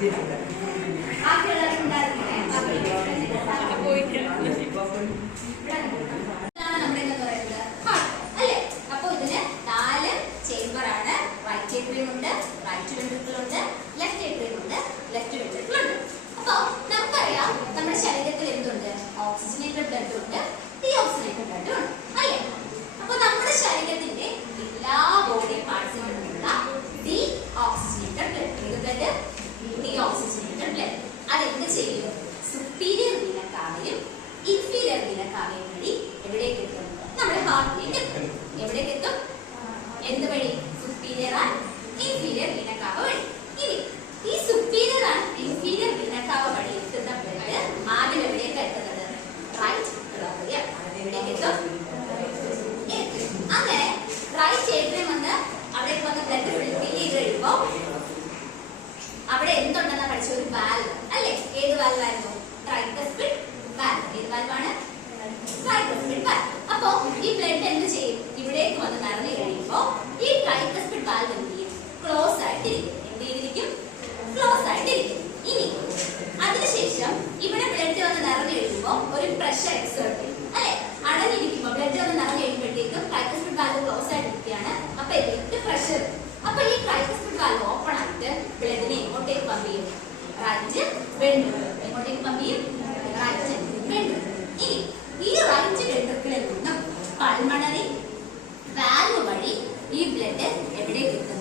Oxygenated blood ഉണ്ട്, deoxygenated blood ഉണ്ട് അല്ലേ? അപ്പൊ നമ്മുടെ ശരീരത്തിന്റെ എല്ലാ ബോഡി പാർട്സിലുള്ള ഡീഓക്സിജനേറ്റഡ് ബ്ലഡ്, ഡീഓക്സിജനേറ്റഡ് ബ്ലഡ് അതെന്ത് ചെയ്യും? സുപ്പീരിയർ വീന കാവയും ഇൻഫീരിയർ വീന കാവയും വഴി എവിടേക്ക് എത്തും? നമ്മുടെ ഹാർട്ടിലേക്ക് എത്തും. എവിടേക്ക് എത്തും? എന്ത് വഴി? Superior and inferior vena cava വഴി. ഇനി ഈ superior and inferior vena cava വഴി എത്തുന്ന ബ്ലഡ് ആദ്യം എവിടേക്ക് എത്തുന്നത്? Right atrium. എവിടേക്ക് എത്തും? അങ്ങനെ റൈറ്റ് ഏട്രിയം വന്ന് അവിടേക്ക് വന്ന് ബ്ലഡ് ഫിൽ ചെയ്ത് കഴിയുമ്പോ അവിടെ എന്തുണ്ടെന്നാ പഠിച്ച? ഒരു വാൽവ് അല്ലേ? ഏത് വാൽവ് ആയിരുന്നു? Tricuspid valve. ഏത് വാൽവാണ്? Tricuspid valve. അപ്പോ ഈ ബ്ലഡ് എന്ത് ചെയ്യും? ഇവിടേക്ക് വന്ന് നിറഞ്ഞു കഴിയുമ്പോ ഈ ട്രൈകസ്പിഡ് വാൽവ് എന്ത് ചെയ്യും? ക്ലോസ് ആയിട്ടിരിക്കും. എന്ത് ചെയ്തിരിക്കും? ക്ലോസ് ആയിട്ടിരിക്കും. ഇനി അതിനുശേഷം ഇവിടെ ബ്ലഡ് വന്ന് നിറഞ്ഞു കഴിയുമ്പോൾ ഒരു പ്രഷർ എക്സേർട്ട് ചെയ്യും അല്ലെ? അടഞ്ഞിരിക്കുമ്പോൾ ബ്ലഡ് വന്ന് നിറഞ്ഞു കഴിയുമ്പോഴത്തേക്കും ട്രൈകസ്പിഡ് വാൽവ് ക്ലോസ് ആയിട്ടിരിക്കുകയാണ്. അപ്പൊ ഇതിന്റെ പ്രഷർ, അപ്പൊ ഈ ട്രൈകസ്പിഡ് വാൽവ് ഓപ്പൺ ആയിട്ട് ബ്ലഡിനെ എങ്ങോട്ടേക്ക് പമ്പ് ചെയ്യും? Right ventricle. എങ്ങോട്ടേക്ക് പമ്പ് ചെയ്യും? Right ventricle. ഇനി ഈ റൈറ്റ് വെൻട്രിക്കിളിൽ നിന്നും പൾമണറി വാൽവ് വഴി ഈ ബ്ലഡ് എവിടേക്ക് എത്തും?